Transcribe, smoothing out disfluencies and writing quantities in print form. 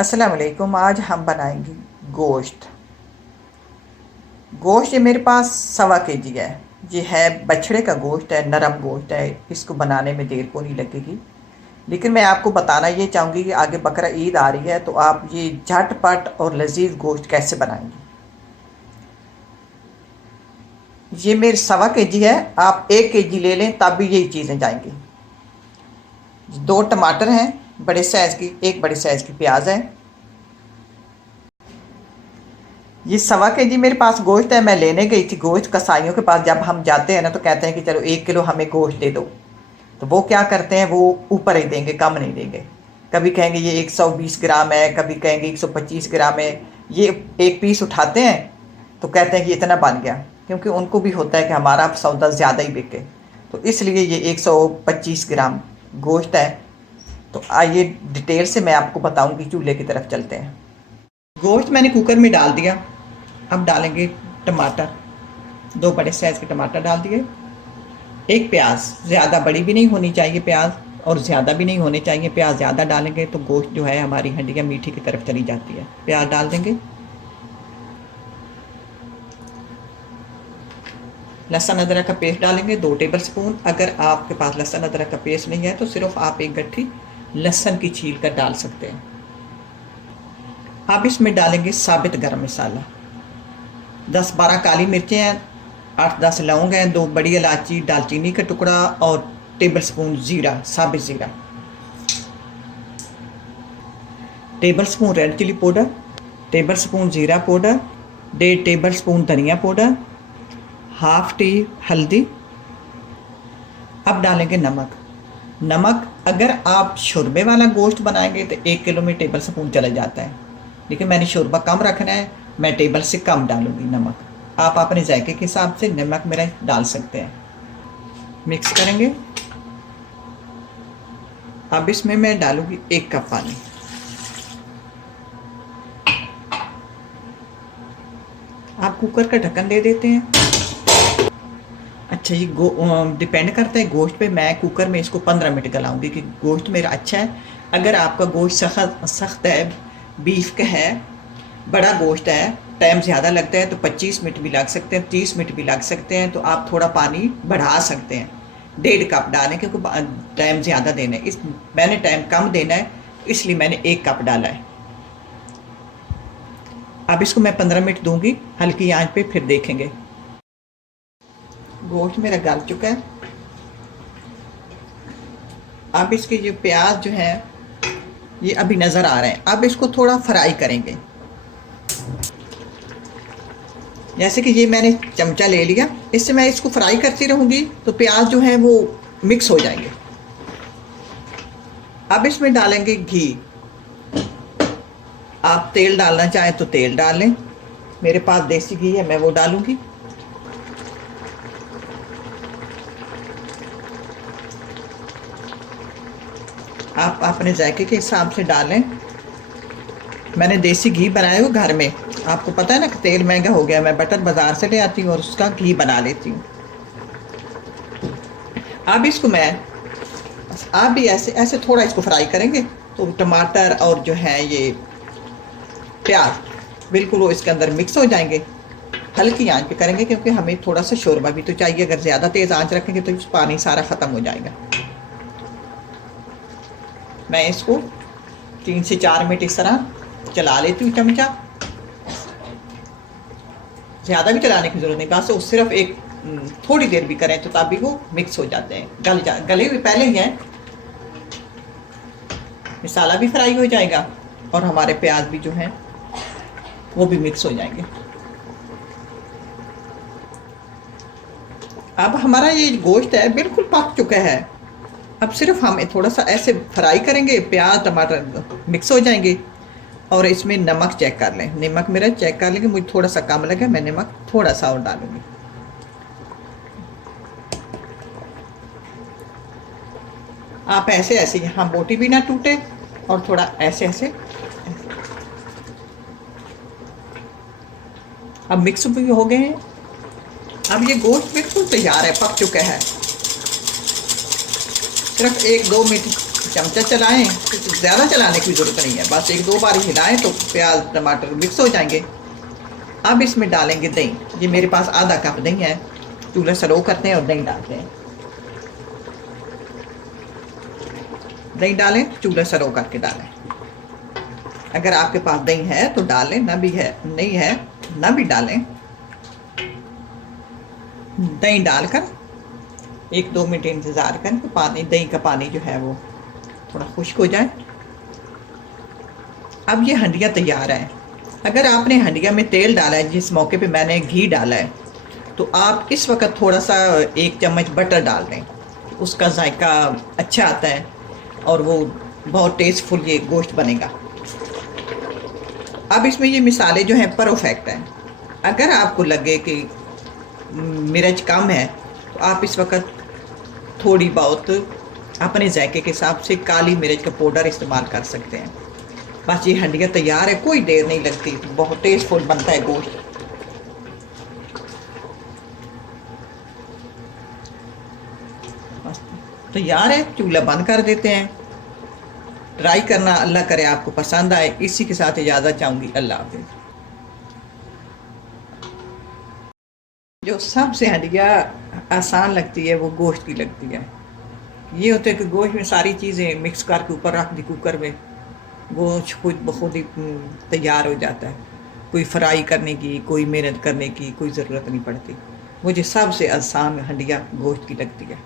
अस्सलाम वालेकुम। आज हम बनाएंगे गोश्त। गोश्त ये मेरे पास 1.25 kg है। ये है बछड़े का गोश्त है, नरम गोश्त है। इसको बनाने में देर को नहीं लगेगी। लेकिन मैं आपको बताना ये चाहूँगी कि आगे बकरा ईद आ रही है, तो आप ये झटपट और लजीज गोश्त कैसे बनाएंगे। ये मेरे 1.25 kg है, आप 1 kg ले लें तब भी यही चीज़ें जाएंगी। 2 टमाटर हैं बड़े साइज़ की, एक बड़े साइज़ की प्याज है। ये 1.25 kg मेरे पास गोश्त है। मैं लेने गई थी गोश्त कसाइयों के पास। जब हम जाते हैं ना तो कहते हैं कि चलो 1 किलो हमें गोश्त दे दो, तो वो क्या करते हैं, वो ऊपर ही देंगे, कम नहीं देंगे। कभी कहेंगे ये 120 ग्राम है, कभी कहेंगे 125 ग्राम है। ये एक पीस उठाते हैं तो कहते हैं कि इतना बन गया, क्योंकि उनको भी होता है कि हमारा सौदा ज़्यादा ही बिके। तो इसलिए ये 125 ग्राम गोश्त है। तो आइए डिटेल से मैं आपको बताऊंगी। चूल्हे की तरफ चलते हैं। गोश्त मैंने कुकर में डाल दिया। अब डालेंगे टमाटर। 2 बड़े साइज़ के टमाटर डाल दिए। एक प्याज, ज़्यादा बड़ी भी नहीं होनी चाहिए प्याज, और ज़्यादा भी नहीं होने चाहिए। प्याज ज़्यादा डालेंगे तो गोश्त जो है हमारी हड्डियाँ मीठी की तरफ चली जाती है। प्याज डाल देंगे। लहसुन अदरक का पेस्ट डालेंगे 2 टेबल स्पून। अगर आपके पास लहसुन अदरक का पेस्ट नहीं है तो सिर्फ आप एक गट्ठी लहसुन की छील कर डाल सकते हैं। अब इसमें डालेंगे साबित गरम मसाला। 10-12 काली मिर्चें हैं, 8-10 लौंग हैं, 2 बड़ी इलायची, दालचीनी का टुकड़ा और टेबल स्पून ज़ीरा, साबित ज़ीरा। Table spoon red chilli powder, table spoon ज़ीरा पाउडर, 1.5 टेबल स्पून धनिया पाउडर, हाफ टी हल्दी। अब डालेंगे नमक। नमक अगर आप शोरबे वाला गोश्त बनाएंगे तो 1 किलो में टेबल स्पून चला जाता है, लेकिन मैंने शोरबा कम रखना है, मैं टेबल से कम डालूंगी नमक। आप अपने जायके के हिसाब से नमक मेरा डाल सकते हैं। मिक्स करेंगे। अब इसमें मैं डालूंगी 1 कप पानी। आप कुकर का ढक्कन दे देते हैं। अच्छा, ये डिपेंड करता है गोश्त पे। मैं कुकर में इसको 15 मिनट गलाऊंगी कि गोश्त मेरा अच्छा है। अगर आपका गोश्त सख्त है, बीफ का है, बड़ा गोश्त है, टाइम ज़्यादा लगता है तो 25 मिनट भी लग सकते हैं, 30 मिनट भी लग सकते हैं, तो आप थोड़ा पानी बढ़ा सकते हैं। 1.5 कप डालें, क्योंकि टाइम ज़्यादा देना है। मैंने टाइम कम देना है, इसलिए मैंने 1 कप डाला है। अब इसको मैं 15 मिनट दूंगी हल्की आंच पे, फिर देखेंगे। गोश्त मेरा गल चुका है। अब इसके जो प्याज जो है ये अभी नज़र आ रहे हैं। अब इसको थोड़ा फ्राई करेंगे। जैसे कि ये मैंने चमचा ले लिया, इससे मैं इसको फ्राई करती रहूँगी तो प्याज जो है वो मिक्स हो जाएंगे। अब इसमें डालेंगे घी। आप तेल डालना चाहें तो तेल डाल लें, मेरे पास देसी घी है, मैं वो डालूंगी। आप अपने जायके के हिसाब से डालें। मैंने देसी घी बनाया हुआ घर में। आपको पता है ना कि तेल महंगा हो गया, मैं बटर बाज़ार से ले आती हूँ और उसका घी बना लेती हूँ। अब इसको मैं आप भी ऐसे ऐसे थोड़ा इसको फ्राई करेंगे तो टमाटर और जो है ये प्याज बिल्कुल वो इसके अंदर मिक्स हो जाएंगे। हल्की आंच पे करेंगे, क्योंकि हमें थोड़ा सा शोरबा भी तो चाहिए। अगर ज़्यादा तेज़ आंच रखेंगे तो पानी सारा ख़त्म हो जाएगा। मैं इसको 3 से 4 मिनट इस तरह चला लेती हूँ चमचा। ज़्यादा भी चलाने की ज़रूरत नहीं, बस सिर्फ एक थोड़ी देर भी करें तो तभी वो मिक्स हो जाते हैं। गले हुए पहले ही हैं। मसाला भी फ्राई हो जाएगा और हमारे प्याज भी जो हैं वो भी मिक्स हो जाएंगे। अब हमारा ये गोश्त है बिल्कुल पक चुका है। अब सिर्फ हम थोड़ा सा ऐसे फ्राई करेंगे, प्याज टमाटर मिक्स हो जाएंगे। और इसमें नमक चेक कर लें। नमक मेरा चेक कर लेंगे, मुझे थोड़ा सा कम लगा, मैं नमक थोड़ा सा और डालूंगी। आप ऐसे ऐसे यहाँ बोटी भी ना टूटे, और थोड़ा ऐसे ऐसे। अब मिक्स भी हो गए हैं। अब ये गोश्त बिल्कुल तैयार है, पक चुका है। सिर्फ 1-2 मिनट चमचा चलाएं, कुछ ज़्यादा चलाने की ज़रूरत नहीं है, बस एक दो बार हिलाएं तो प्याज टमाटर मिक्स हो जाएंगे। अब इसमें डालेंगे दही। ये मेरे पास आधा कप दही है। चूल्हा स्लो करते हैं और दही डालते हैं। दही डालें, चूल्हा स्लो करके डालें। अगर आपके पास दही है तो डालें, ना भी है नहीं है ना भी डालें। दही डालकर एक दो मिनट इंतज़ार करें तो पानी, दही का पानी जो है वो थोड़ा खुश्क हो जाए। अब ये हंडिया तैयार है। अगर आपने हंडिया में तेल डाला है, जिस मौके पे मैंने घी डाला है, तो आप इस वक्त थोड़ा सा 1 चम्मच बटर डाल दें। उसका जायका अच्छा आता है और वो बहुत टेस्टफुल ये गोश्त बनेगा। अब इसमें ये मिसाले जो हैं परफेक्ट हैं। अगर आपको लगे कि मिर्च कम है तो आप इस वक्त थोड़ी बहुत अपने जायके के हिसाब से काली मिर्च का पाउडर इस्तेमाल कर सकते हैं। बस ये हंडिया तैयार है, कोई देर नहीं लगती, बहुत टेस्टफुल बनता है गोश्त। बस तैयार है, चूल्हा बंद कर देते हैं। ट्राई करना, अल्लाह करे आपको पसंद आए। इसी के साथ इजाज़त चाहूँगी। अल्लाह हाफिज़। जो सबसे हंडिया आसान लगती है वो गोश्त की लगती है। ये होता है कि गोश्त में सारी चीज़ें मिक्स करके ऊपर रख दी कुकर में, गोश्त खुद ब खुद ही तैयार हो जाता है। कोई फ्राई करने की, कोई मेहनत करने की कोई ज़रूरत नहीं पड़ती। मुझे सबसे आसान हंडिया गोश्त की लगती है।